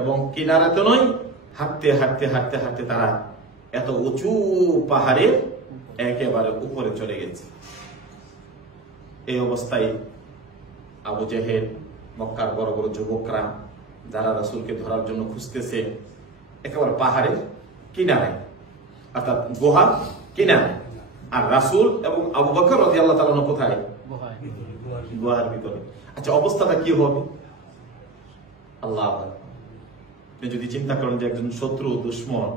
এবং কিনারাতে নয়, হাঁটতে হাঁটতে হাঁটতে হাঁটতে তারা এত উঁচু পাহাড়ের একেবারে উপরে চলে গেছে। এই অবস্থায় আবু জেহেল, মক্কার বড় বড় যুবকরা যারা রাসূলকে ধরার জন্য খুঁজতেছে, একেবারে পাহাড়ের কিনারে অর্থাৎ গুহার কিনারে, আর রাসূল এবং আবু বকর রাদিয়াল্লাহু তাআলা কোথায়? গুহার ভিতরে। আচ্ছা, অবস্থাটা কি হবে? আল্লাহ, আপনি যদি চিন্তা করেন যে একজন শত্রু দুশ্মন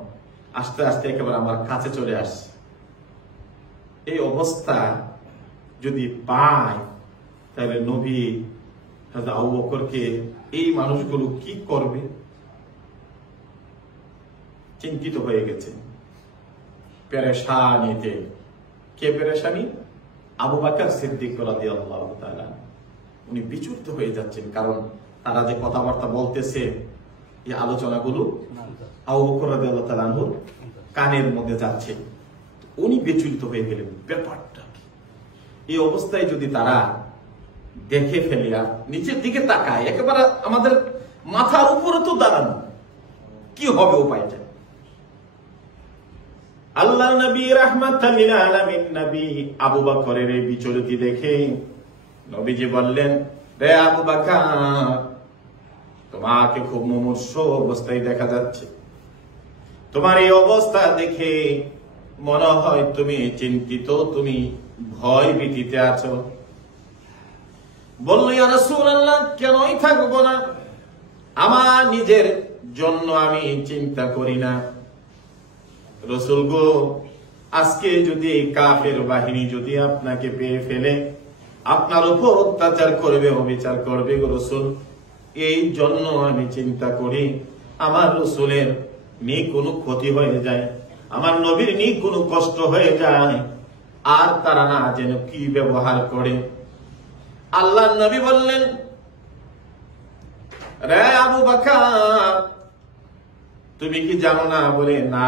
আস্তে আস্তে একেবারে আমার কাছে চলে আসছে, এই অবস্থা যদি পায়, তাহলে নবী হযরত আবু বকরকে এই মানুষগুলো কি করবে? চিন্তিত হয়ে গেছে, পেরেশানিতে। কে পেরেশানি? আবু বকর সিদ্দিক রাদিয়াল্লাহু তাআলা। উনি বিচলিত হয়ে যাচ্ছেন, কারণ তারা যে কথাবার্তা বলতেছে, এই আলোচনাগুলো আবু বকর রাদিয়াল্লাহু তাআলা আনহুর কানের মধ্যে যাচ্ছে। উনি বিচলিত হয়ে গেলেন, ব্যাপারটা কি? এই অবস্থায় যদি তারা দেখে ফেলে আর নিচের দিকে তাকায়, একেবারে আমাদের মাথার উপরে তো দাঁড়ানো, কি হবে উপায়টা? আল্লাহ নবী রাহমাতাল লিল আলামিন নবী আবু বকরের এই বিচলিত দেখে নবীজি বললেন, রে আবু বকর, তোমাকে খুব মুমূর্ষ অবস্থায় দেখা যাচ্ছে। তোমার এই অবস্থা দেখে মনে হয় তুমি চিন্তিত, তুমি ভয় ভীতিতে আছো। বলল, ইয়া রাসূলুল্লাহ, কেনই থাকবো না, আমার নিজের জন্য আমি চিন্তা করি না। রাসূল গো, আজকে যদি কাফের বাহিনী যদি আপনাকে পেয়ে ফেলে, আপনার উপর অত্যাচার করবে, অবিচার করবে গো রাসূল, এই জন্য আমি চিন্তা করি আমার রাসূলের নি কোনো ক্ষতি হয়ে যায়, আমার নবীর নি কোনো কষ্ট হয়ে যায়, আর তারা না যেন কি ব্যবহার করে। আল্লাহর নবী বললেন, রে আবু বকর, তুমি কি জানো না? বলে, না।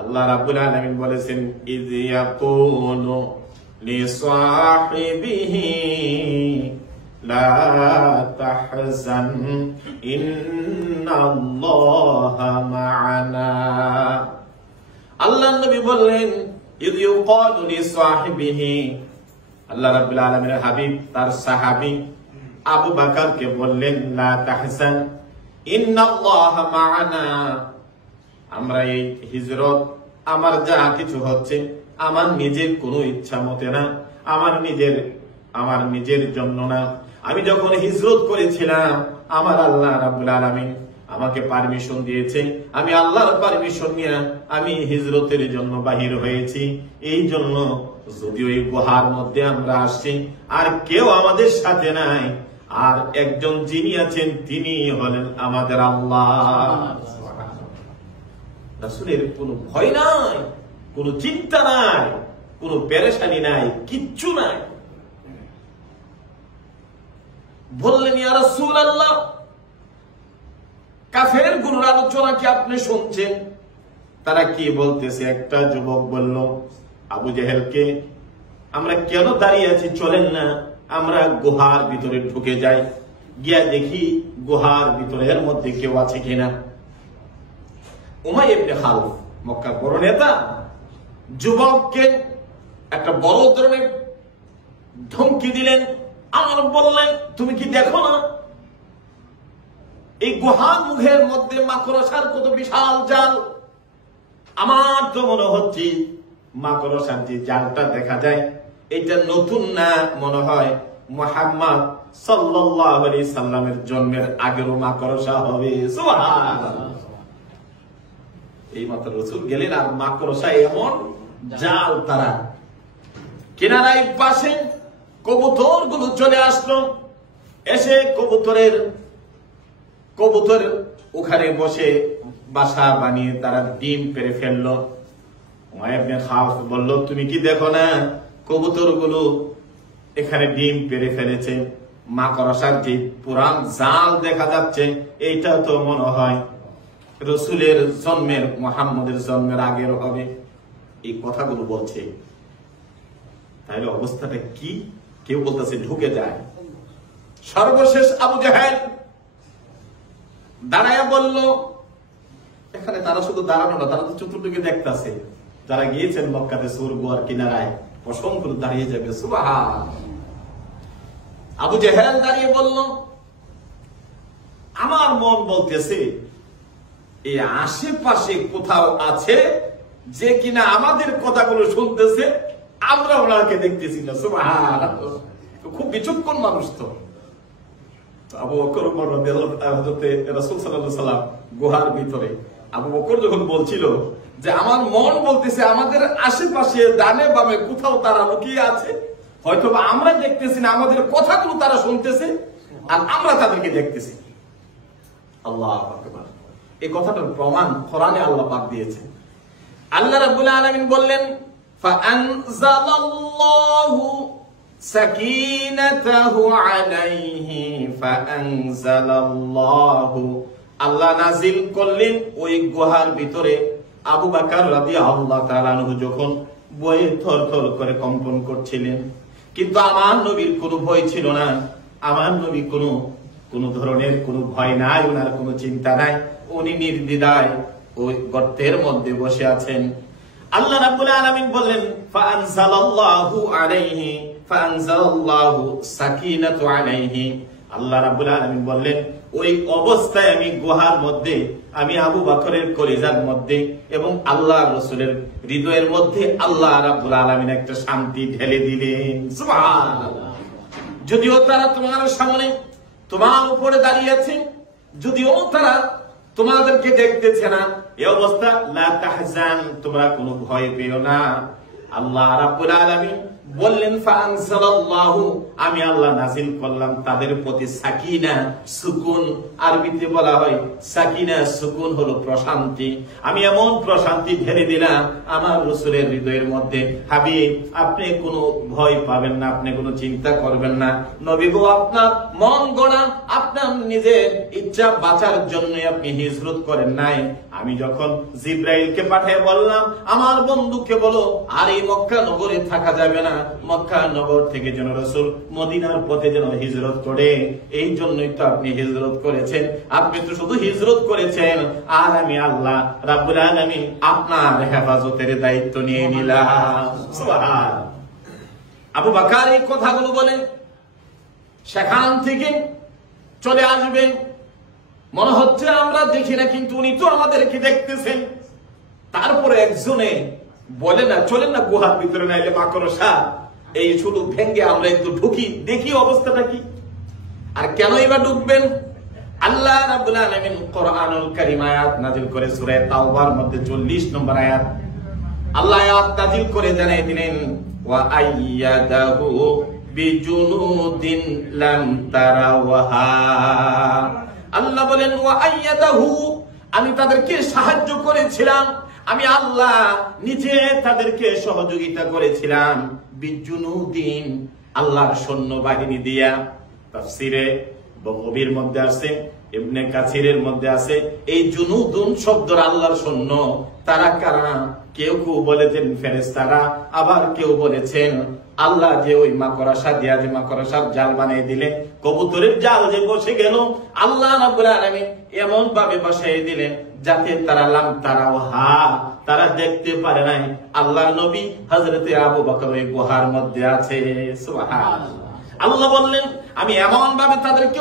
আল্লাহ রাব্বুল আলামিন বলেছেন, ইয ইয়াকুলু লিসাহিবিহি লা তাহজান ইন্নাল্লাহা মা'ানা। আল্লাহর নবী বললেন, ইয ইয়াকুলু লিসাহিবিহি, আল্লাহ রাব্বুল আলামিনের হাবিব তার সাহাবী আবু বকরকে বললেন, লা তাহজান ইন্নাল্লাহা মা'ানা, আমরা এই হিজরত, আমার যা কিছু হচ্ছে আমার নিজের কোনো ইচ্ছা মতে না, আমার নিজের জন্য না। আমি যখন হিজরত করেছিলাম, আমার আল্লাহ রাব্বুল আলামিন আমাকে পারমিশন দিয়েছে, আমি আল্লাহর পারমিশন নিয়ে আমি হিজরতের জন্য বাহির হয়েছি। এই জন্য যদিও এই গুহার মধ্যে আমরা আসছি, আর কেউ আমাদের সাথে নাই, আর একজন যিনি আছেন তিনি হলেন আমাদের আল্লাহ। রাসূলের কোনো ভয় নাই, কোনো চিন্তা নাই, কোনো পেরেশানি নাই, কিচ্ছু নাই। বললেন, ইয়া রাসূলুল্লাহ, কাফেরের গুলোর আলোচনা কি আপনি শুনছেন? তারা কি বলতেছে? একটা যুবক বলল আবু জেহেলকে, আমরা কেন দাঁড়িয়ে আছি, চলেন না আমরা গুহার ভিতরে ঢুকে যাই, গিয়া দেখি গুহার ভিতরের মধ্যে কেউ আছে কিনা। উমাইয়া ইবনে খালফ, মক্কার বড় নেতা, যুবককে একটা বড় ধরনের ধমকি দিলেন, আমার বললেন, তুমি কি দেখো না এই গুহার মুখের মধ্যে মাকড়সার কত বিশাল জাল? আমার তো মনে হচ্ছে মাকড়সার যে জালটা দেখা যায়, এটা নতুন না, মনে হয় মুহাম্মদ সাল্লাল্লাহু আলাইহি সাল্লামের জন্মের আগেরও মাকড়সা হবে। সুবহানাল্লাহ। এই মাত্র রাসূল গেলেন, আর মাকড়সা এমন জাল, তারা কিনারায় পাশে কবুতর গুলো চলে আসলো, এসে কবুতর ওখানে বসে বাসা বানিয়ে তারা ডিম পেড়ে ফেললো। উমাইয়া ইবনে খালফ বলল, তুমি কি দেখো না কবুতর গুলো এখানে ডিম পেড়ে ফেলেছে, মাকড়সার যে পুরান জাল দেখা যাচ্ছে, এইটা তো মনে হয় রাসূলের জন্মের, মুহাম্মদের জন্মের আগের হবে। এই কথাগুলো বলছে, তাহলে অবস্থাটা কি? কেউ বলতেছে ঢুকে যায়। সর্বশেষ আবু জেহেল দাঁড়ায়া বলল, এখানে তারা শুধু দাঁড়ানো না, তারা তো চতুর্দিকে দেখতেছে। যারা গিয়েছেন মক্কাতে সুর গোয়ার কিনারায়, অসংখ্য দাঁড়িয়ে যাবে। সুবহান। আবু জেহেল দাঁড়িয়ে বলল, আমার মন বলতেছে এই আশেপাশে কোথাও আছে যে কিনা আমাদের কথাগুলো শুনতেছে, আমরা ওনাকে দেখতেছি না। সুবহানাল্লাহ। খুব বিচক্ষণ মানুষ তো। আবু বকর হযরতে রাসূল সাল্লাল্লাহু আলাইহি ওয়াসাল্লাম গুহার ভিতরে, আবু বকর যখন বলছিল যে আমার মন বলতেছে আমাদের আশেপাশে ডানে বামে কোথাও তারা লুকিয়ে আছে, হয়তো আমরা দেখতেছি না, আমাদের কথাগুলো তারা শুনতেছে আর আমরা তাদেরকে দেখতেছি। আল্লাহু আকবার। এই কথাটার প্রমাণ কোরআনে আল্লাহ পাক দিয়েছেন। আল্লাহ রাব্বুল আলামিন বললেন, ফাআনজালাল্লাহু সাকিনাতাহু আলাইহি ফাআনজালাল্লাহু, আল্লাহ নাজিল করলেন ওই গুহার ভিতরে। আবু বকর রাদিয়াল্লাহু তাআলা আনহু যখন ভয়ে থরথর করে কম্পন করছিলেন, কিন্তু আমার নবীর কোনো ভয় ছিল না। আমার নবী কোনো ধরনের কোনো ভয় নাই, ওনার কোনো চিন্তা নাই। উনি নির্দ্বিধায় ওই গর্তের মধ্যে বসে আছেন। আল্লাহ রাব্বুল আলামিন বললেন, ফাআনজালাল্লাহু আলাইহি ফাআনজালাল্লাহু সাকিনাতু আলাইহি। আল্লাহ রাব্বুল আলামিন বললেন, ওই অবস্থায় আমি গুহার মধ্যে, আমি আবু বকরের কলিজার মধ্যে এবং আল্লাহ রাসূলের হৃদয়ের মধ্যে আল্লাহ রাব্বুল আলামিন একটা শান্তি ঢেলে দিলেন। সুবহানাল্লাহ। যদিও তারা তোমার সামনে, তোমার উপরে দাঁড়িয়ে আছে, যদিও তারা তোমাদেরকে দেখতেছে না, এই অবস্থা, লা তাহজান, তোমরা কোনো ভয় পেও না। আল্লাহ রাব্বুল আলামিন বললেন, ফাআনজালাল্লাহু, আমি আল্লাহ নাযিল করলাম তাদের প্রতি সাকিনা, সুকুন। আরবিতে বলা হয় সাকিনা, সুকুন হলো প্রশান্তি। আমি এমন প্রশান্তি ঢেলে দিলাম আমার রাসূলের হৃদয়ের মধ্যে। হাবিব, আপনি কোনো ভয় পাবেন না, আপনি কোনো চিন্তা করবেন না। নবী গো, আপনার মন গড়া, আপনার নিজের ইচ্ছা বাঁচার জন্য আপনি হিজরত করেন নাই। আমি যখন জিব্রাইলকে পাঠিয়ে বললাম, আমার বন্ধুকে বলো আর এই মক্কা নগরে থাকা যাবে না, মক্কা নগর থেকে যেন রাসূল মদিনার পথে যেন হিজরত করে, এই জন্যই তো আপনি হিজরত করেছেন। আপনি তো শুধু হিজরত করেছেন, আর আমি আল্লাহ রাব্বুল আলামিন আপনার হেফাজতের দায়িত্ব নিয়ে নিলাম। সুবহান। আবু বকর এই কথাগুলো বলে সেখান থেকে চলে আসবেন। মনে হচ্ছে আমরা দেখি না, কিন্তু উনি তো আমাদেরকে দেখতেছেন। তারপরে একজনে বলে না, চলেন না গুহার ভিতরে, নাইলে মাকড়সা এই শুধু ভেঙ্গে আমরা একটু ঢুকি, দেখি অবস্থাটা কি। আর কেনই বা ঢুকবেন? আল্লাহ রাব্বুল আলামিন কোরআনুল কারীম আয়াত নাযিল করে সূরা তাওবার মধ্যে 40 নম্বর আয়াত, আল্লাহ আয়াত নাযিল করে জানাই দিলেন, ওয়া আইয়াদাহু বিজুনুদিন লাম তারাওহা। আল্লাহ বলেন, ওয়া আইয়াদাহু, আমি তাদেরকে সাহায্য করেছিলাম, আমি আল্লাহ নিজে তাদেরকে সহযোগিতা করেছিলাম। বিজুনুদিন, আল্লাহর সৈন্য বাহিনী দিয়া। তাফসিরে বগবীর মধ্যে আছে, ইবনে কাসিরের মধ্যে আছে, এই জুনুদুন শব্দর আল্লাহর সৈন্য। তারা কারা? কেউ কেউ বলেছেন ফেরেশতারা, আবার কেউ বলেছেন আল্লাহ যে ওই মাকড়সা দিয়া, যে মাকড়সার জাল বানিয়ে দিলে, কবুতরের জাল যে বসে গেল, আল্লাহ রাব্বুল আলামিন এমন ভাবে বসাই দিলেন যাতে তারা লাম তারাওহা, তারা দেখতে পারে নাই। আল্লাহ নবী হযরতে আবু বকর ওই গুহার মধ্যে আছে। সুবহানাল্লাহ। আল্লাহ বললেন, আমি এমন ভাবে তাদেরকে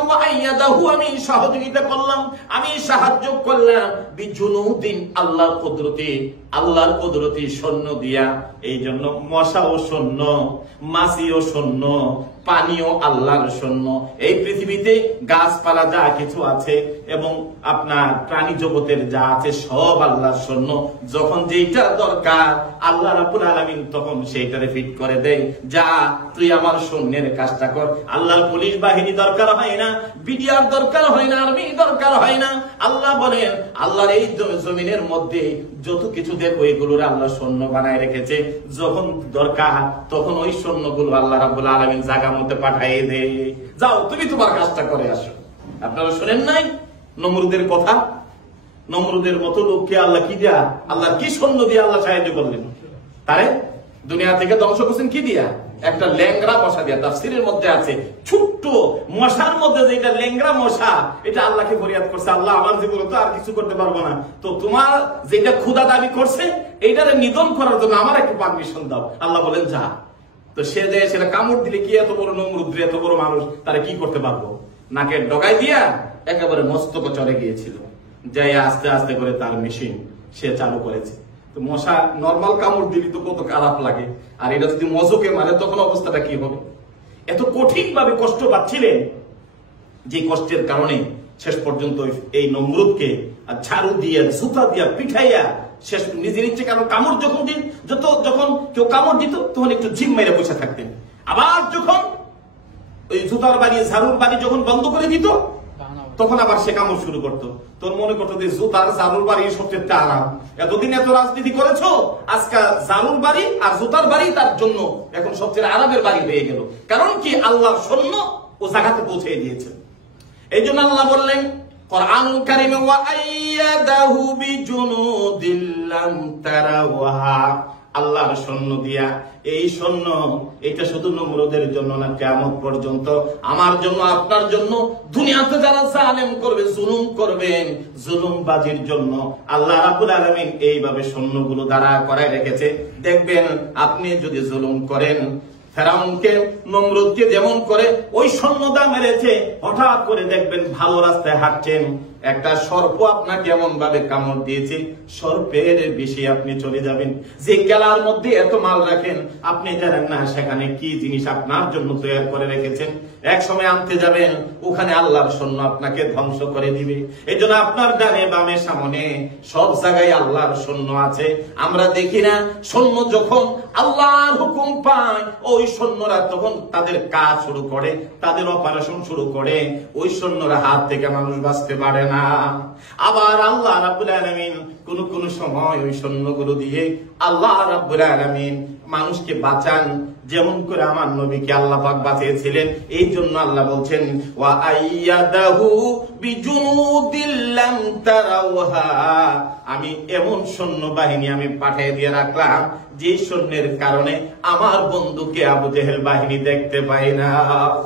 আমি সহযোগিতা করলাম, আমি সাহায্য করলাম। বিজুনুদিন, আল্লাহর কুদরতি, আল্লাহর কুদরতি সৈন্য দিয়া। এই জন্য মশাও সৈন্য, মাছিও সৈন্য, পানিও আল্লাহর সৈন্য। এই পৃথিবীতে গাছপালা যা কিছু আছে এবং আপনার প্রাণী জগতের যা আছে সব আল্লাহর সৈন্য। যখন যেটা দরকার আল্লাহ রাব্বুল আলামিন তখন সেইটারে ফিট করে দেয়, যা তুই আমার সৈন্যের কাজটা কর। আল্লাহর পুলিশ বাহিনী দরকার হয় না, বিডিআর দরকার হয় না, আর্মি দরকার হয় না। আল্লাহ বলেন, আল্লাহর এই জমিনের মধ্যে যত কিছু দেখো এগুলোর আল্লাহ সৈন্য বানায় রেখেছে। যখন দরকার তখন ওই সৈন্যগুলো আল্লাহ রাব্বুল আলামিন জায়গা মধ্যে পাঠিয়ে দেয়, যাও তুমি তোমার কাজটা করে আসো। আপনারা শুনেন নাই নমরুদের কথা? নমরুদের মতো লোককে আল্লাহ কি দিয়া, আল্লাহ কি সৈন্য দিয়ে আল্লাহ সাহায্য করলেন? তারে দুনিয়া থেকে ধ্বংস করছেন কি দিয়া? একটা ল্যাংড়া মশা দিয়া, তাফসীরের মধ্যে আছে ছোট্ট মশার মধ্যে যেটা ল্যাংড়া মশা, এটা আল্লাহকে ফরিয়াদ করছে, আল্লাহ আমার জীবনে তো আর কিছু করতে পারবো না, তো তোমার যেটা ক্ষুধা দাবি করছে এইটারে নিধন করার জন্য আমার একটু পারমিশন দাও। আল্লাহ বলেন যা। তো সে যে সেটা কামড় দিলে কি এত বড় নমরুদ, এত বড় মানুষ, তারা কি করতে পারবো? নাকের ডগায় দিয়া একেবারে মস্তক চলে গিয়েছিল, যাই আস্তে আস্তে করে তার মেশিন সে চালু করেছে। তো মশা নর্মাল কামড় দিলি তো কত খারাপ লাগে, আর এটা যদি মজকে মারে তখন অবস্থাটা কি হবে? এত কঠিন ভাবে কষ্ট পাচ্ছিলেন, যে কষ্টের কারণে শেষ পর্যন্ত এই নমরুদকে ঝাড়ু দিয়ে সুতা দিয়া পিঠাইয়া শেষ নিজের ইচ্ছে, কারণ কামড় যখন দিন যখন কেউ কামড় দিত তখন একটু জিম মেরে বসে থাকতেন, আবার যখন ওই জুতার বাড়ি ঝাড়ুর বাড়ি যখন বন্ধ করে দিত তখন আবার সে কামড় শুরু করতো। তোর মনে করতো যে জুতার ঝাড়ুর বাড়ি সবচেয়ে আরাম, এতদিন এত রাজনীতি করেছো, আজকে ঝাড়ুর বাড়ি আর জুতার বাড়ি তার জন্য এখন সবচেয়ে আরামের বাড়ি হয়ে গেল। কারণ কি? আল্লাহর সৈন্য ও জায়গাতে পৌঁছে দিয়েছে। এই জন্য আল্লাহ বললেন কোরআনুল কারীমে, ওয়া আইয়াদাহু বিজুনুদিল লাম তারাওহা, আল্লাহর সৈন্য দিয়া। এই সৈন্য এটা শুধু নমরুদের জন্য না, কিয়ামত পর্যন্ত আমার জন্য, আপনার জন্য, দুনিয়াতে যারা জালেম করবে, জুলুম করবেন, জুলুমবাজির জন্য আল্লাহ রাব্বুল আলামিন এইভাবে সৈন্যগুলো দাঁড়া করায় রেখেছে। দেখবেন আপনি যদি জুলুম করেন, ফেরাউনকে নমরুদকে যেমন করে ওই সৈন্যদা মেরেছে, হঠাৎ করে দেখবেন ভালো রাস্তায় হাঁটছেন, একটা সর্প আপনাকে এমন ভাবে কামড় দিয়েছে, সর্পের বেশি আপনি চলে যাবেন। যে গেলার মধ্যে এত মাল রাখেন, আপনি জানেন না সেখানে কি জিনিস আপনার জন্য তৈরি করে রেখেছেন। এক সময় আনতে যাবেন, ওখানে আল্লাহর সৈন্য আপনাকে ধ্বংস করে দিবে। এই জন্য আপনার ডানে বামে সামনে সব জায়গায় আল্লাহর সৈন্য আছে। আমরা দেখি না সৈন্য যখন আল্লাহর হুকুম পায়, ওই সৈন্যরা তখন তাদের কাজ শুরু করে, তাদের অপারেশন শুরু করে, ওই সৈন্যরা হাত থেকে মানুষ বাঁচতে পারে না। আবার আল্লাহ রাব্বুল আলামিন কোন সময় ওই সৈন্যগুলো দিয়ে আল্লাহ রাব্বুল আলামিন মানুষকে বাঁচান, যেমন করে আমার নবীকে আল্লাহ পাক বাঁচিয়েছিলেন। এই জন্য আল্লাহ বলছেন, ওয়া আইয়াদাহু বিজুনুদিল লাম তারাওহা, আমি এমন সৈন্য বাহিনী আমি পাঠিয়ে দিয়ে রাখলাম, যে সৈন্যের কারণে আমার বন্ধুকে আবু জেহেল বাহিনী দেখতে পাই না।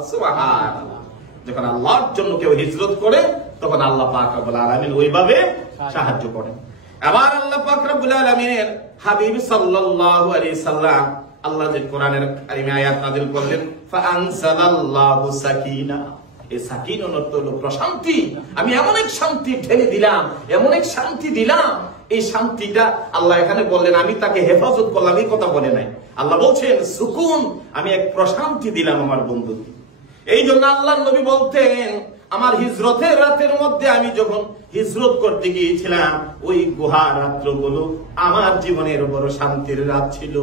সুবহানাল্লাহ। যখন আল্লাহর জন্য কেউ হিজরত করে তখন আল্লাহ পাক রব্বুল আলামিন ওইভাবে সাহায্য করেন। আবার আল্লাহ পাক রব্বুল আলামিনের হাবিব সাল্লাল্লাহু আলাইহি সাল্লাম আল্লাহ যে কোরআনের কারিমে আয়াত নাযিল করলেন, ফাআনসালাল্লাহু সাকিনা, এই সাকিনা অর্থ হলো প্রশান্তি। আমি এমন এক শান্তি ঢেলে দিলাম, এমন এক শান্তি দিলাম, এই শান্তিটা আল্লাহ এখানে বললেন আমি তাকে হেফাজত করলাম, এই কথা বলে নাই। আল্লাহ বলছেন সুকুন, আমি এক প্রশান্তি দিলাম আমার বন্ধুকে। এই জন্য আল্লাহর নবী বলতেন, আমার হিজরতের রাতের মধ্যে আমি যখন হিজরত করতে গিয়েছিলাম, ওই গুহা রাত্রগুলো আমার জীবনের বড় শান্তির রাত ছিল।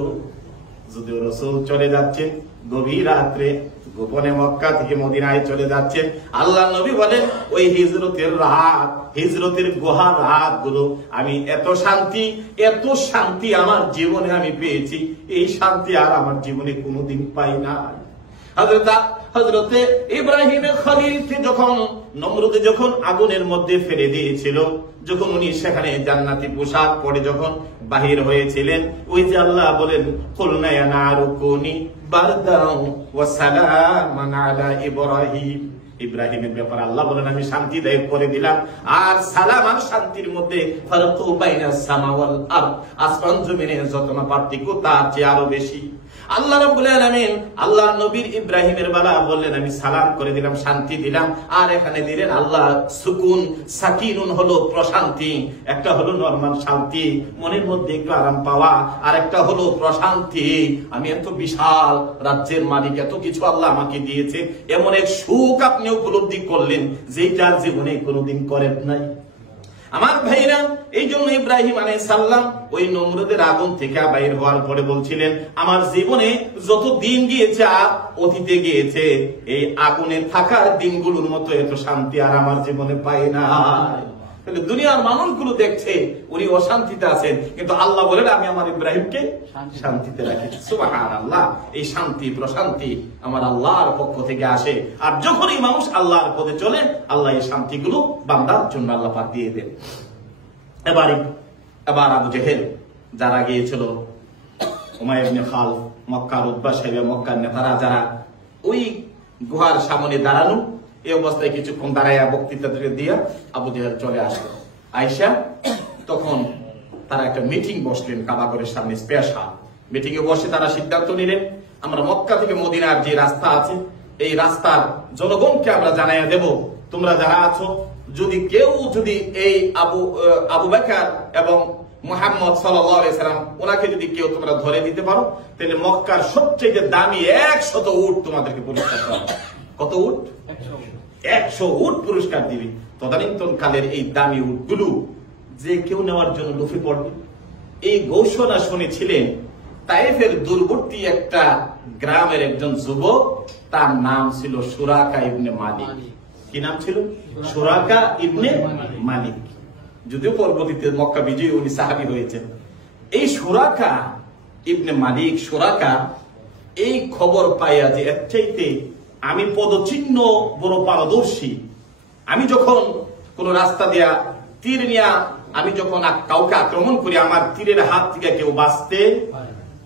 যদিও রাসূল চলে যাচ্ছেন গভীর রাত্রে, গোপনে মক্কা থেকে মদিনায় চলে যাচ্ছেন, আল্লাহ নবী বলেন ওই হিজরতের রাত, হিজরতের গুহা রাতগুলো আমি এত শান্তি আমার জীবনে আমি পেয়েছি, এই শান্তি আর আমার জীবনে কোনোদিন পাই না। হযরতে ইব্রাহিমের খলিলকে যখন নমরুদ যখন আগুনের মধ্যে ফেলে দিয়েছিল, যখন উনি সেখানে জান্নাতি পোশাক পরে যখন বাহির হয়েছিলেন, ওই যে আল্লাহ বলেন কুলনা ইয়া নারু কুনি বারদাও ওয়া সালামান আলা ইব্রাহিম, ইব্রাহিমের ব্যাপারে আল্লাহ বলেন আমি শান্তি দায়ক করে দিলাম, আর সালাম আর শান্তির মধ্যে ফারাকু বাইনাস সামা ওয়াল আরদ, আসমান জমিনের যত না পার্থক্য তার চেয়ে আরো বেশি। আল্লাহ রাব্বুল আলামিন আল্লাহর নবীর ইব্রাহিমের বেলা বললেন আমি সালাম করে দিলাম, শান্তি দিলাম, আর এখানে দিলেন আল্লাহ সুকুন, সাকিনুন হলো প্রশান্তি। একটা হলো নরমাল শান্তি, মনের মধ্যে একটু আরাম পাওয়া, আর একটা হলো প্রশান্তি, আমি এত বিশাল রাজ্যের মালিক, এত কিছু আল্লাহ আমাকে দিয়েছে, এমন এক সুখ আপনি উপলব্ধি করলেন যেটা জীবনে কোনোদিন করেন নাই। আমার ভাইরা, এই জন্য ইব্রাহিম আলাইহিস সালাম ওই নমরুদের আগুন থেকে বাইর হওয়ার পরে বলছিলেন আমার জীবনে যত দিন গিয়েছে আর অতীতে গিয়েছে, এই আগুনে থাকার দিনগুলোর মতো এত শান্তি আর আমার জীবনে পাই না। তাহলে দুনিয়ার মানুষগুলো দেখছে উনি অশান্তিতে আছেন, কিন্তু আল্লাহ বলেন আমি আমার ইব্রাহিমকে শান্তিতে রাখি। সুবহানাল্লাহ। এই শান্তি প্রশান্তি আমার আল্লাহর পক্ষ থেকে আসে, আর যখনই মানুষ আল্লাহর পথে চলে আল্লাহ এই শান্তিগুলো বান্দার জন্য আল্লাহ পাক দিয়ে দেন। এবার আবু জেহেল যারা গিয়েছিল উমাইয়া ইবনে খালফ, মক্কার উতবা সাহেব, মক্কার নেতারা যারা ওই গুহার সামনে দাঁড়ানো, এই অবস্থায় কিছুক্ষণ দাঁড়াইয়া বক্তৃতা দিয়া আবু জেহেল চলে আসলো। আয়েশা তখন তারা একটা মিটিং বসলেন কাবাগরের সামনে, স্পেশাল মিটিং এ বসে তারা সিদ্ধান্ত নিলেন, আমরা মক্কা থেকে মদিনার যে রাস্তা আছে এই রাস্তার জনগণকে আমরা জানাইয়া দেব, তোমরা যারা আছো যদি কেউ যদি এই আবু বকর এবং মুহাম্মদ সাল্লাল্লাহু আলাইহি সাল্লাম ওনাকে যদি কেউ তোমরা ধরে দিতে পারো, তাহলে মক্কার সবচেয়ে দামি 100 উট তোমাদেরকে পুরস্কার দেওয়া হবে। কত উট? 100 উট পুরস্কার দিবে। তদানীন্তন কালের এই দামি উটগুলো যে কেউ নেওয়ার জন্য লুফে পড়বে। এই ঘোষণা শুনেছিলেন তায়েফের দূরবর্তী একটা গ্রামের একজন যুবক, তার নাম ছিল সুরাকা ইবনে মালিক। কি নাম ছিল? সুরাকা ইবনে মালিক। যদিও পরবর্তীতে মক্কা বিজয়ী উনি সাহাবী হয়েছেন। এই সুরাকা ইবনে মালিক, সুরাকা এই খবর পাইয়া যে এর চাইতে আমি পদচিহ্ন বড় পারদর্শী, আমি যখন কোন রাস্তা দিয়া তীর নিয়া আমি যখন কাউকে আক্রমণ করি, আমার তীরের হাত থেকে কেউ বাঁচতে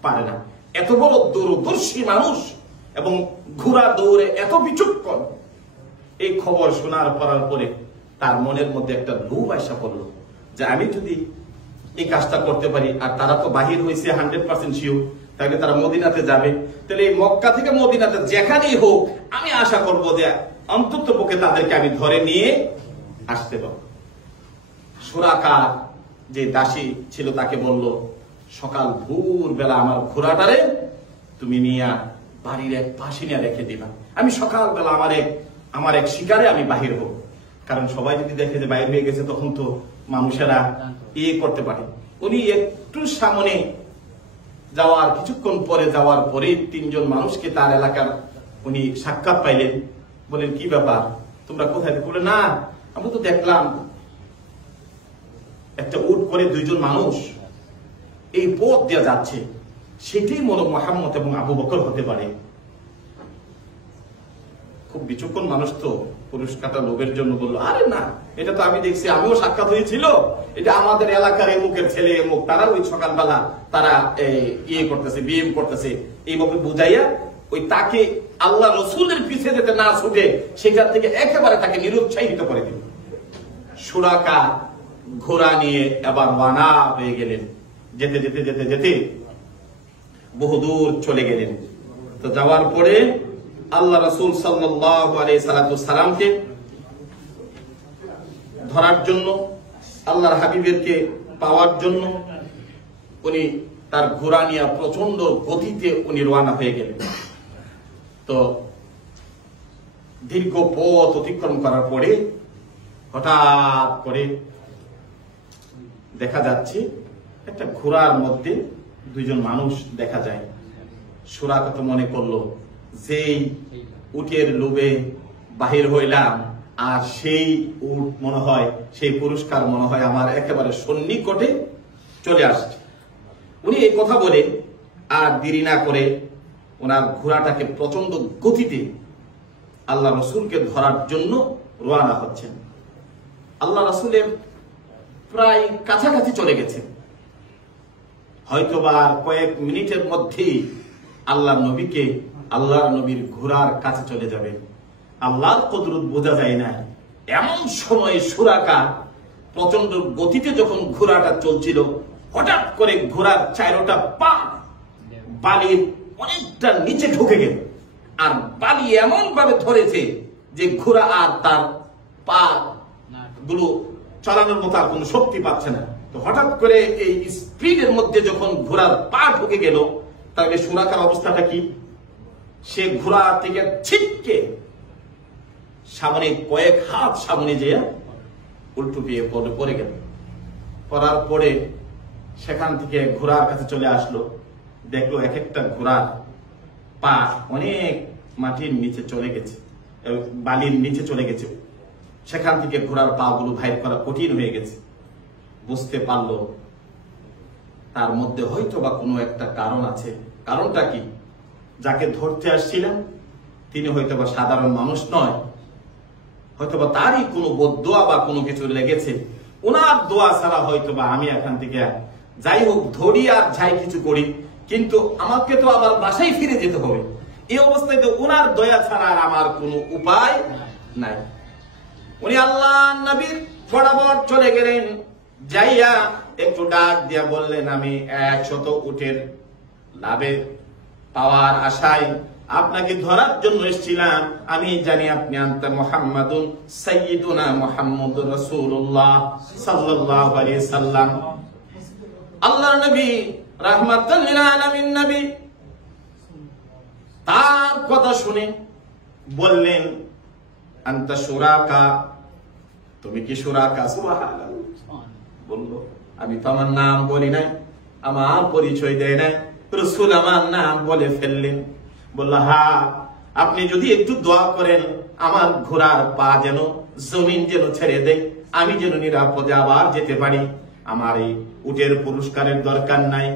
পারে না। এত বড় দূরদর্শী মানুষ এবং ঘোড়া দৌড়ে এত বিচক্ষণ। এই খবর শোনার পরে তার মনের মধ্যে একটা লোভ আশা পড়লো যে আমি যদি এই কাজটা করতে পারি, আর তারা তো বাহির হয়েছে 100% শিওর, তাহলে তারা মদিনাতে যাবে, তাহলে এই মক্কা থেকে মদিনাতে যেখানেই হোক আমি আশা করব যে অন্তত পক্ষে তাদেরকে আমি ধরে নিয়ে আসতে পারব। সুরাকা যে দাসী ছিল তাকে বলল, সকাল ভোর বেলা আমার ঘোড়াটারে তুমি নিয়ে বাড়ির এক পাশে নিয়ে রেখে দিবা, আমি সকাল বেলা আমার এক শিকারে আমি বাহির হব। কারণ সবাই যদি দেখে যে বাইরে হয়ে গেছে তখন তো মানুষেরা করতে পারে। উনি একটু সামনে যাওয়ার কিছুক্ষণ পরে যাওয়ার পরে 3 জন মানুষকে তার এলাকার উনি সাক্ষাৎ পাইলেন। বলেন কি ব্যাপার, তোমরা কোথায়? বলে না, আমরা তো দেখলাম একটা উট করে 2 জন মানুষ এই পথ দিয়ে যাচ্ছে, সেটাই মনে মুহাম্মদ এবং আবু বকর হতে পারে। খুব বিচক্ষণ মানুষ তো পুরস্কারটা লোভের জন্য বললো, আরে না, এটা তো আমি দেখছি, আমিও সাক্ষাৎ হয়েছিল, এটা আমাদের এলাকার এমুকের ছেলে এমুক, তারা ওই সকালবেলা তারা করতেছে, বিএম করতেছে, এইভাবে বুঝাইয়া ওই তাকে আল্লাহ রসুলের পিছিয়ে যেতে না ছুটে সেখান থেকে একেবারে তাকে নিরুৎসাহিত করে দিল। সুরাকা ঘোড়া নিয়ে এবার ওয়ানা হয়ে গেলেন। যেতে যেতে যেতে যেতে বহুদূর চলে গেলেন। তো যাওয়ার পরে আল্লাহ রাসূল সাল্লাল্লাহু আলাইহি সাল্লামকে ধরার জন্য, আল্লাহর হাবিবেরকে পাওয়ার জন্য উনি তার ঘোড়া নিয়ে প্রচন্ড গতিতে উনি রওনা হয়ে গেলেন। তো দীর্ঘ পথ অতিক্রম করার পরে হঠাৎ করে দেখা যাচ্ছে একটা ঘোড়ার মধ্যে 2 জন মানুষ দেখা যায়। সুরাকা তো মনে করলো যেই উটের লোভে বাহির হইলাম, আর সেই উট মনে হয়, সেই পুরস্কার মনে হয় আমার একেবারে সন্নিকটে চলে আসছে। উনি এই কথা বলে আর দেরি না করে ওনার ঘোড়াটাকে প্রচন্ড গতিতে আল্লাহ রসুলকে ধরার জন্য রওনা হচ্ছেন। আল্লাহ রসুলের প্রায় কাছাকাছি চলে গেছে, হয়তোবা কয়েক মিনিটের মধ্যেই আল্লাহর নবীর ঘোড়ার কাছে চলে যাবে। আল্লাহর কুদরত বোঝা যায় না। এমন সময় সুরাকা প্রচন্ড গতিতে যখন ঘোড়াটা চলছিল, হঠাৎ করে ঘোড়ার 4টা পা বালির অনেকটা নিচে ঢুকে গেল, আর বালি এমন ভাবে ধরেছে যে ঘোড়া আর তার পা গুলো চালানোর মতো আর কোন শক্তি পাচ্ছে না। তো হঠাৎ করে এই স্পিডের মধ্যে যখন ঘোড়ার পা ঢুকে গেল, তাহলে সুরাকার অবস্থাটা কি? সে ঘোড়া থেকে ছিটকে সামনে কয়েক হাত সামনে যেয়ে উল্টো দিয়ে পড়ে গেল। পড়ার পরে সেখান থেকে ঘোড়ার কাছে চলে আসলো, দেখলো এক একটা ঘোড়ার পা অনেক মাটির নিচে চলে গেছে, বালির নিচে চলে গেছে। সেখান থেকে ঘোড়ার পা গুলো বাইর করা কঠিন হয়ে গেছে। বুঝতে পারলো তার মধ্যে হয়তো বা কোনো একটা কারণ আছে। কারণটা কি? যাকে ধরতে আসছিলাম তিনি হয়তোবা সাধারণ মানুষ নয়, হয়তোবা তারই কোনো বদদোয়া বা কোনো কিছু লেগেছে। ওনার দোয়া ছাড়া হয়তোবা আমি এখান থেকে যাই হোক ধরি আর যাই কিছু করি, কিন্তু আমাকে তো আবার বাসায় ফিরে যেতে হবে। এই অবস্থায় তো ওনার দয়া ছাড়া আর আমার কোনো উপায় নাই। উনি আল্লাহ নবীর বরাবর চলে গেলেন, যাইয়া একটু ডাক দিয়া বললেন, আমি 100 উটের লাভে পাওয়ার আশায় আপনাকে ধরার জন্য এসেছিলাম। আমি জানি আপনি আনতা মুহাম্মাদুন সাইয়্যিদুনা মুহাম্মাদুর রাসূলুল্লাহ সাল্লাল্লাহু আলাইহি সাল্লাম। আল্লাহর নবী রাহমাতাল লিল আলামিন নবী তার কথা শুনে বললেন, আনতা শুরাকা, তুমি কি শুরাকা? সুবহানাল্লাহ। বলল, আমি তো আমার নাম বলি নাই, আমার পরিচয় দেয় নাই। রাসূল আমার নাম বলে ফেললেন। বলল, হ্যাঁ, আপনি যদি একটু দোয়া করেন আমার ঘোড়ার পা যেন জমিন যেন ছেড়ে দেয়, আমি যেন নিরাপদে আবার যেতে পারি। আমার এই উটের পুরস্কারের দরকার নাই।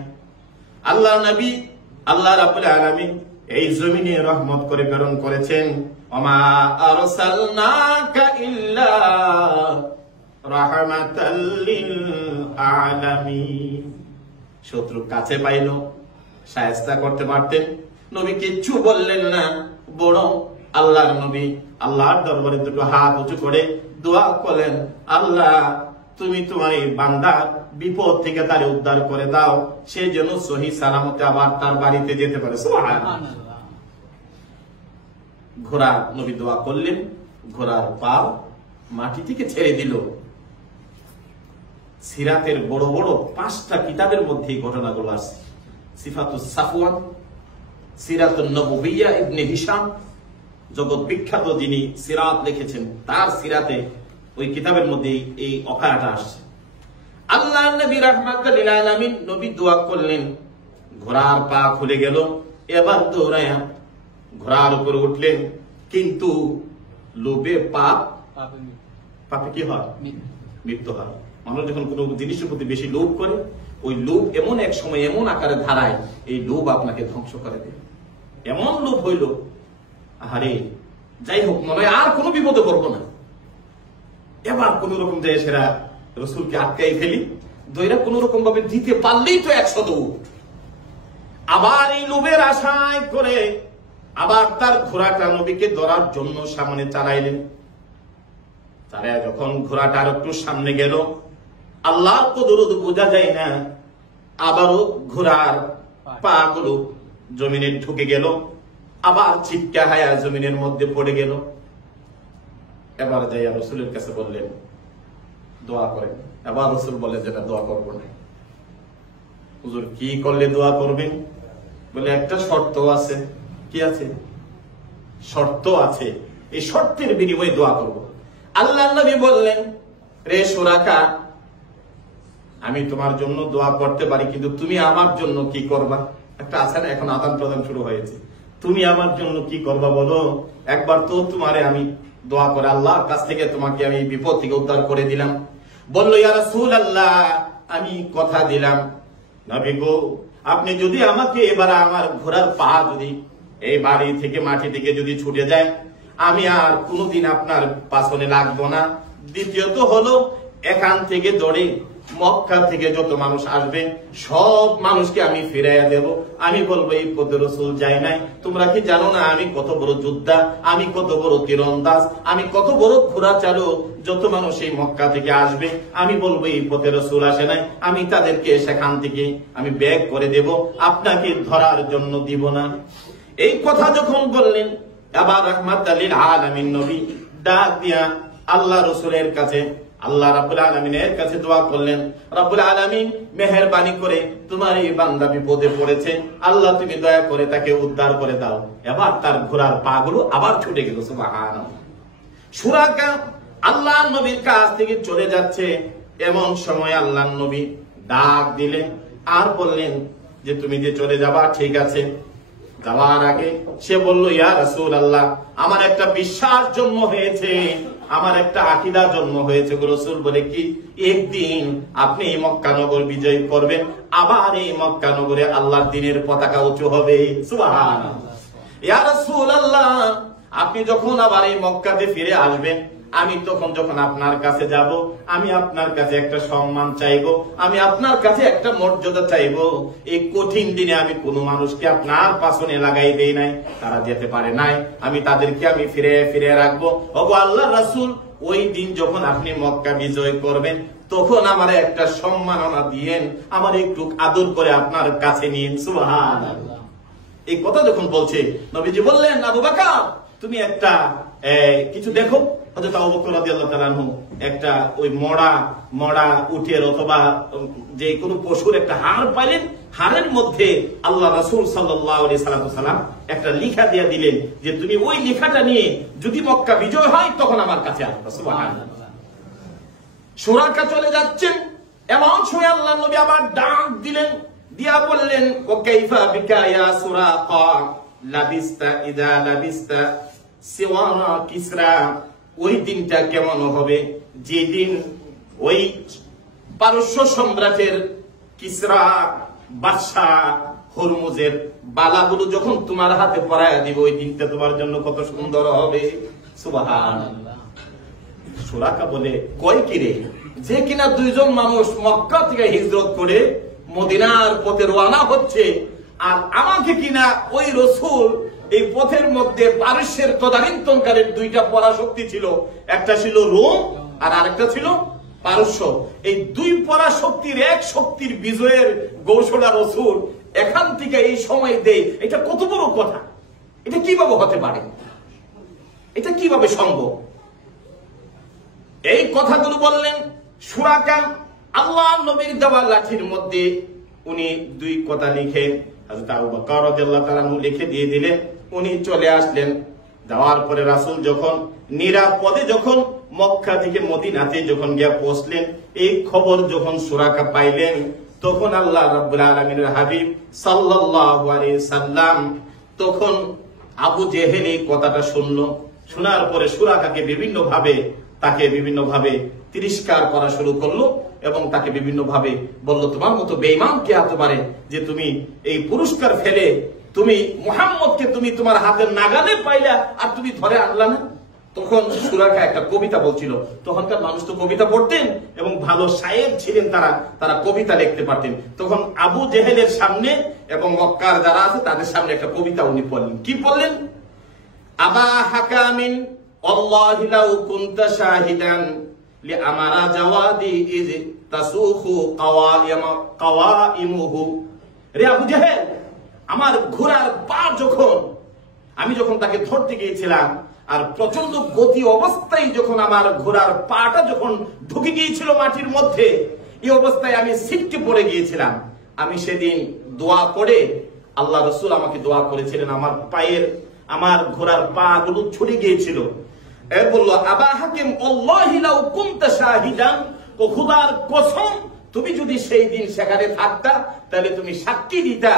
আল্লাহ নবী আল্লাহ রাব্বুল আলামিন এই জমিনে রহমত করে প্রেরণ করেছেন, ওমা আরসালনাকা ইল্লা রাহমাতাল লিল আলামিন। শত্রু কাছে পাইল, শায়েস্তা করতে পারতেন, নবী কিচ্ছু বললেন না, বরং আল্লাহর নবী আল্লাহর দরবারে দুটো হাত উঁচু করে দোয়া করলেন, আল্লাহ তুমি তোমার এই বান্দা বিপদ থেকে তারে উদ্ধার করে দাও, সে যেন সহি সালামতে আবার তার বাড়িতে যেতে পারে। সুবহানাল্লাহ। ঘোড়া নবী দোয়া করলেন, ঘোড়ার পা মাটি থেকে ছেড়ে দিল। সিরাতের বড় বড় 5টা কিতাবের মধ্যে এই ঘটনাগুলো আছে। সিফাতুস সাফওয়ান, সিরাতুন নববিয়্যা ইবনে হিশাম, জগৎ বিখ্যাত যিনি সিরাত লিখেছেন, তার সিরাতে ওই কিতাবের মধ্যে এই অকায়াটা আসছে। আল্লাহ নবী রাহমাতাল লিল আলামিন নবী দোয়া করলেন, ঘোড়ার পা খুলে গেল। এবার দৌড়ায়া ঘোড়ার উপরে উঠলেন, কিন্তু লোভে পাপে কি হয়? মৃত্যু হয়। মানুষ যখন কোনো জিনিসের প্রতি বেশি লোভ করে, ওই লোভ এমন এক সময় এমন আকারে ধারায়, এই লোভ আপনাকে ধ্বংস করে দেয়। এমন লোভ হইল, আরে যাই হোক, মনে হয় আর কোনো বিপদে পড়বো না, এবার কোন রকম যে সেরা রসুলকে আটকাই ফেলি, দইরা কোন রকম ভাবে দিতে পারলেই তো 100 উট। আবার এই লোভের আশায় করে আবার তার ঘোড়াটা নবীকে ধরার জন্য সামনে চালাইলেন। তারা যখন ঘোড়াটা আর একটু সামনে গেল, আল্লাহর কুদরত বোঝা যায় না, আবারও ঘোড়ার পা গুলো জমিনে ঢুকে গেল, আবার ছিটকা হায়া জমিনের মধ্যে পড়ে গেল। এবার যাইয়া রসুলের কাছে বললেন, দোয়া করেন। এবার রসুল বললেন, যেটা দোয়া করবো না। হুজুর, কি করলে দোয়া করবেন? বলে, একটা শর্ত আছে। কি আছে? শর্ত আছে, এই শর্তের বিনিময়ে দোয়া করব। আল্লাহ নবী বললেন, রে শুরাকা, আমি তোমার জন্য দোয়া করতে পারি, কিন্তু তুমি আমার জন্য কি করবা? একটা আছে না, এখন আদান প্রদান শুরু হয়েছে। তুমি আমার জন্য কি করবা বলো? একবার তো তোমারে আমি দোয়া করে আল্লাহর কাছ থেকে তোমাকে আমি বিপদ থেকে উদ্ধার করে দিলাম। বলল, ইয়া রাসূলুল্লাহ, আমি কথা দিলাম, নবী গো, আপনি যদি আমাকে এবার আমার ঘোড়ার পা যদি এই বাড়ি থেকে মাটি থেকে যদি ছুটে যায়, আমি আর কোনোদিন আপনার পাছনে লাগবো না। দ্বিতীয়ত হলো, এখান থেকে দৌড়ে মক্কা থেকে যত মানুষ আসবে সব মানুষকে আমি ফিরাইয়া দেব। আমি বলবো, এই পথে রাসূল যায় নাই। তোমরা কি জানো না আমি কত বড় যোদ্ধা, আমি কত বড় তীরন্দাজ, আমি কত বড় ঘোড়া চালক? যত মানুষ এই মক্কা থেকে আসবে আমি বলবো এই পথে রাসূল আসে নাই, আমি তাদেরকে সেখান থেকে আমি ব্যাগ করে দেব, আপনাকে ধরার জন্য দিব না। এই কথা যখন বললেন, আবার রাহমাতাল লিল আলামিন নবী ডাক দিয়া আল্লাহ রাসূলের কাছে, আল্লাহ রাব্বুল আলামিনের কাছে দোয়া করলেন, রাব্বুল আলামিন মেহেরবানি করে তোমার এই বান্দা বিপদে পড়েছে, আল্লাহ তুমি দয়া করে তাকে উদ্ধার করে দাও। এবার তার ঘোড়ার পা গুলো আবার ছুটে গেল। সুবহানাল্লাহ। শুরাকা আল্লাহ নবীর কাছ থেকে চলে যাচ্ছে, এমন সময় আল্লাহ নবী ডাক দিলেন আর বললেন যে, তুমি যে চলে যাবা ঠিক আছে। যাওয়ার আগে সে বলল, ইয়া রাসূলুল্লাহ, আমার একটা বিশ্বাস জন্ম হয়েছে, আমার একটা আকীদা জন্ম হয়েছে। রাসূল বলে, কি? একদিন আপনি এই মক্কা নগর বিজয় করবেন, আবার এই মক্কা নগরে আল্লাহর দ্বীনের পতাকা উঁচু হবে। সুবহানাল্লাহ। ইয়া রাসূলুল্লাহ, আপনি যখন আবার এই মক্কাতে ফিরে আসবেন, আমি তখন যখন আপনার কাছে যাব, আমি আপনার কাছে একটা সম্মান চাইবো, আমি আপনার কাছে একটা মর্যাদা চাইবো। এই কঠিন দিনে আমি কোন মানুষকে আপনার পাশনে লাগাই দেই নাই, তারা যেতে পারে নাই, আমি তাদেরকে আমি ফিরে ফিরে রাখবো। ওগো আল্লাহ রাসূল, ওই দিন যখন আপনি মক্কা বিজয় করবেন তখন আমার একটা সম্মাননা দিয়েন, আমার একটু আদর করে আপনার কাছে নিন। সুবহানাল্লাহ। এই কথা যখন বলছে নবীজি বললেন, আবু বকর তুমি একটা কিছু দেখো। হযরত আবু বকর রাদিয়াল্লাহু তাআলা আনহু একটা ওই মরা উটের অথবা যে কোনো পশুর একটা হাড় পাইলেন, হাড়ের মধ্যে আল্লাহ রাসূল সাল্লাল্লাহু আলাইহি সাল্লাম একটা লেখা দিয়ে দিলেন যে তুমি ওই লেখাটা নিয়ে যদি মক্কা বিজয় হয় তখন আমার কাছে আসবে। সুবহানাল্লাহ। সুরাকা চলে যাচ্ছেন, এমন সময় আল্লাহ নবী আবার ডাক দিলেন, দিয়া বললেন, ও কাইফা বিকা ইয়া সুরাকা লাবিস্তা ইদা লাবিস্তা সিওয়ারা কিসরা। ওই দিনটা কেমন হবে যেদিন ওই পারস্য সম্রাটের কিসরা বাদশা হরমুজের বালাগুলো যখন তোমার হাতে পরায়া দিব, ওই দিনটা তোমার জন্য কত সুন্দর হবে। সুবহানাল্লাহ। সুরাকা বলে, কয় কিরে, যে কিনা দুইজন মানুষ মক্কা থেকে হিজরত করে মদিনার পথে রওনা হচ্ছে, আর আমাকে কিনা ওই রাসূল এই পথের মধ্যে পারস্যের তদানীন্তনকারীর দুইটা পরাশক্তি ছিল, একটা ছিল রোম আর আরেকটা ছিল পারস্য। এই দুই পরাশক্তির এক শক্তির বিজয়ের ঘোষণা রাসূল এখান থেকে এই সময় দেয়। এটা কত বড় কথা, এটা কিভাবে হতে পারে, এটা কিভাবে সম্ভব? এই কথাগুলো বললেন সুরাকা। আল্লাহ নবীর দেওয়া লাঠির মধ্যে উনি দুই কথা লিখে হযরত আবু বকর রাদিয়াল্লাহু তাআলা লিখে দিয়ে দিলেন। উনি চলে আসলেন। যাওয়ার পরে রাসূল যখন নিরাপদে যখন মক্কা থেকে মদিনাতে যখন গিয়ে পৌঁছলেন, এই খবর যখন সুরাকা পাইলেন, তখন আল্লাহ রাব্বুল আলামিনের হাবিব সাল্লাল্লাহু আলাইহি সাল্লাম তখন আবু জেহেল এই কথাটা শুনলো। শোনার পরে সুরাকাকে বিভিন্নভাবে তিরস্কার করা শুরু করলো এবং তাকে বিভিন্নভাবে বলল, তোমার মতো বেঈমান কে হতে পারে যে তুমি এই পুরস্কার ফেলে তুমি মুহাম্মদকে তুমি তোমার হাতের নাগালে পাইলা আর তুমি ধরে আনলা না। তখন সুরাকা একটা কবিতা বলছিল। তখনকার মানুষ তো কবিতা পড়তেন এবং ভালো শায়ের ছিলেন, তারা কবিতা লিখতে পারতেন। তখন আবু জেহেলের সামনে এবং মক্কার যারা আছে তাদের সামনে একটা কবিতা উনি পড়লেন। কি পড়লেন? আবা হাকামিন আল্লাহি লাউ কুনতা শাহিদান লিআমারা জাওয়াদি ইজ তাসুখু কাওয়াইমুহু। রে আবু জেহেল, আমার ঘোড়ার পা আমি যখন তাকে ধরতে গিয়েছিলাম, আর প্রচন্ড গতি অবস্থায় যখন আমার ঘোড়ার পাটা যখন ঢুকে গিয়েছিল মাটির মধ্যে, এই অবস্থায় আমি ছিটকে পড়ে গিয়েছিলাম। আমি সেদিন দোয়া করে, আল্লাহ রাসূল আমাকে দোয়া করেছিলেন, আমার ঘোড়ার পা গুলো ছুটে গিয়েছিল। এর বললো, আবা হাকিম আল্লাহি লাউ কুনতা শাহিদান, ও খোদার কসম তুমি যদি সেই দিন সেখানে থাকতা তাহলে তুমি সাক্ষী দিতা,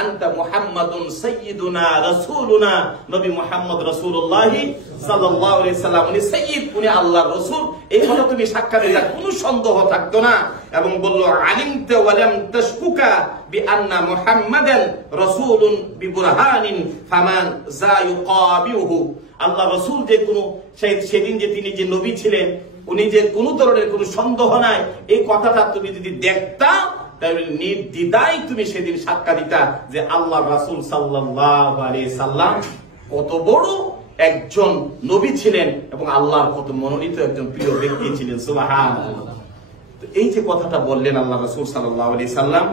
আনতা মুহাম্মাদুন সাইয়্যিদুনা রাসূলুনা, নবী মুহাম্মদ রাসূলুল্লাহ সাল্লাল্লাহু আলাইহি সাল্লাম উনি সাইয়্যিদ, উনি আল্লাহর রাসূল, এই কথা তুমি সাক্ষাৎ দিতা, কোনো সন্দেহ থাকতো না। এবং বলল, আলিমতা ওয়া লাম তাশকুকা বিআন্না মুহাম্মাদান রাসূলুন বিবুরহানিন ফামান যা ইউকাবিহু। আল্লাহ রাসূল যে কোনো সেদিন যে তিনি যে নবী ছিলেন, উনি যে কোনো ধরনের কোনো সন্দেহ নাই, এই কথাটা তুমি যদি দেখতা তাহলে নির্দ্বিধায় তুমি সেদিন সাক্ষ্য দিতা যে আল্লাহ রাসূল সাল্লাল্লাহু আলাইহি সাল্লাম কত বড় একজন নবী ছিলেন এবং আল্লাহর কত মনোনীত একজন প্রিয় ব্যক্তি ছিলেন। সুবহানাল্লাহ। তো এই যে কথাটা বললেন আল্লাহ রাসূল সাল্লাল্লাহু আলাইহি সাল্লাম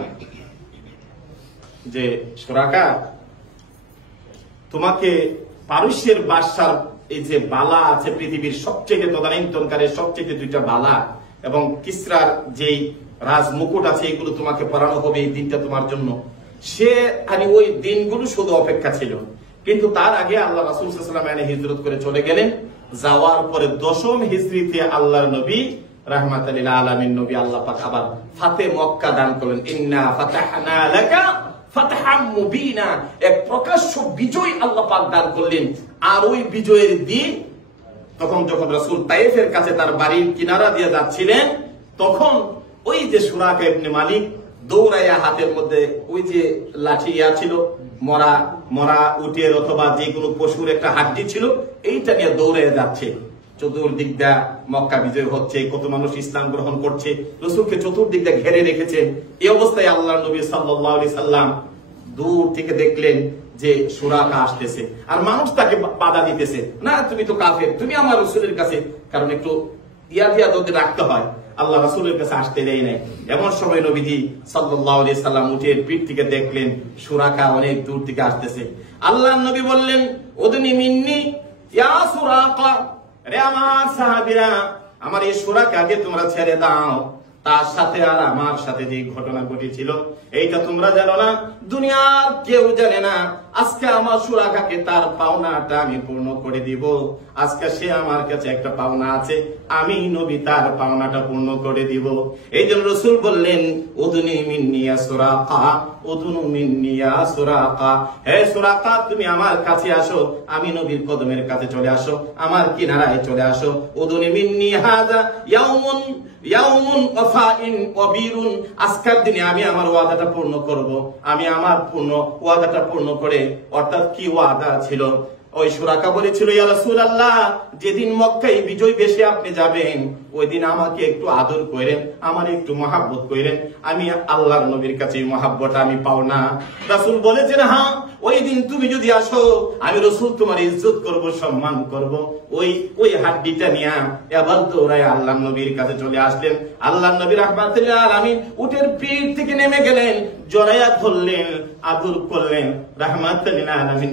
যে, সুরাকা তোমাকে পারস্যের বাদশার এই যে বালা আছে, পৃথিবীর সবচেয়ে তদানীন্তনকারী সবচেয়ে দুইটা বালা এবং কিসরার যেই রাজ মুকুট আছে, এগুলো তোমাকে পরানো হবে এই দিনটা তোমার জন্য। ওই দিনগুলো শুধু অপেক্ষা ছিল, কিন্তু তার আগে আল্লাহ রাসূল সাল্লাল্লাহু আলাইহি ওয়াসাল্লাম হিজরত করে চলে গেলেন। যাওয়ার পরে 10ম হিজরিতে আল্লাহর নবী রাহমাতাল লিল আলামিন নবী আল্লাহ পাক আবার ফাতে মক্কা দান করলেন। ইন্না ফাতাহনা লাকা ফাতহাম মুবিনা, এক প্রকাশ্য বিজয় আল্লাহ পাক দান করলেন। আর ওই বিজয়ের দিন তখন যখন রাসূল তায়েফের কাছে তার বাড়ির কিনারা দিয়ে যাচ্ছিলেন, তখন ওই যে সুরাকা ইবনে মালিক দৌড়াইয়া হাতের মধ্যে ওই যে লাঠি ছিল, মরা উটের অথবা যে কোনো পশুর একটা হাড্ডি ছিল, এইটা নিয়ে দৌড়াইয়া যাচ্ছে। চতুর্দিক দিয়ে মক্কা বিজয় হচ্ছে, কত মানুষ ইসলাম গ্রহণ করছে, রাসূলকে চতুর্দিক দিয়ে ঘেরে রেখেছেন। এই অবস্থায় আল্লাহর নবী সাল্লাল্লাহু আলাইহি সাল্লাম দূর থেকে দেখলেন যে সুরাকা আসতেছে, আর মানুষ তাকে বাধা দিতেছে, না তুমি তো কাফের, তুমি আমার রাসূলের কাছে, কারণ একটু দিয়া তোদের রাখতে হয়, আল্লাহ রাসূলের কাছে আসতে দেয় নাই। এমন সময় নবীজি সাল্লাল্লাহু আলাইহি সাল্লাম উটের পিঠ থেকে দেখলেন সুরাকা অনেক দূর থেকে আসতেছে। আল্লাহর নবী বললেন, উদনি মিন্নি ইয়া সুরাকা, রে আমার সাহাবীরা, আমার এই সুরাকাকে তোমরা ছেড়ে দাও। তার সাথে আর আমার সাথে যে ঘটনা ঘটেছিল এইটা তোমরা জানো না, দুনিয়ার কেউ জানে না। আজকে আমার সুরাকাকে তার পাওনাটা আমি পূর্ণ করে দিব। আজকে সে আমার কাছে একটা পাওনা আছে, আমি নবী তার পাওনাটা পূর্ণ করে দিব। এই জন্য রাসূল বললেন, উদনি মিন্নি ইয়া সুরাকা, উদনু মিন্নি ইয়া সুরাকা, হে সুরাকা তুমি আমার কাছে আসো, আমি নবীর কদমের কাছে চলে আসো, আমার কিনারায় চলে আসো। উদনি মিন্নি হাযা ইয়াউমুন ওয়াফাইন ওয়াবিরুন, আজকের দিনে আমি আমার ওয়াদাটা পূর্ণ করব। আমি আমার ওয়াদাটা পূর্ণ করে, অর্থাৎ কি ওয়াদা ছিল? ওই সুরাকা বলেছিল, ইয়া রাসূলুল্লাহ, যেদিন মক্কায় বিজয় বেশে আপনি যাবেন, ওই দিন আমাকে একটু আদর করেন, আমার একটু মহাব্বত করেন। আমি আল্লাহর নবীর কাছে মহাব্বত আমি পাও না। রাসূল বলেছেন, হ্যাঁ ওই দিন তুমি যদি আসো, আমি রাসূল তোমার ইজ্জত করব, সম্মান করব। ওই হাড্ডিটা নিয়ে এবার তো ওরাই আল্লাহর নবীর কাছে চলে আসলেন। আল্লাহর নবী রাহমাতুল আলামিন উটের পিঠ থেকে নেমে গেলেন, জড়াইয়া ধরলেন, আদর করলেন। রাহমাতুল আলামিন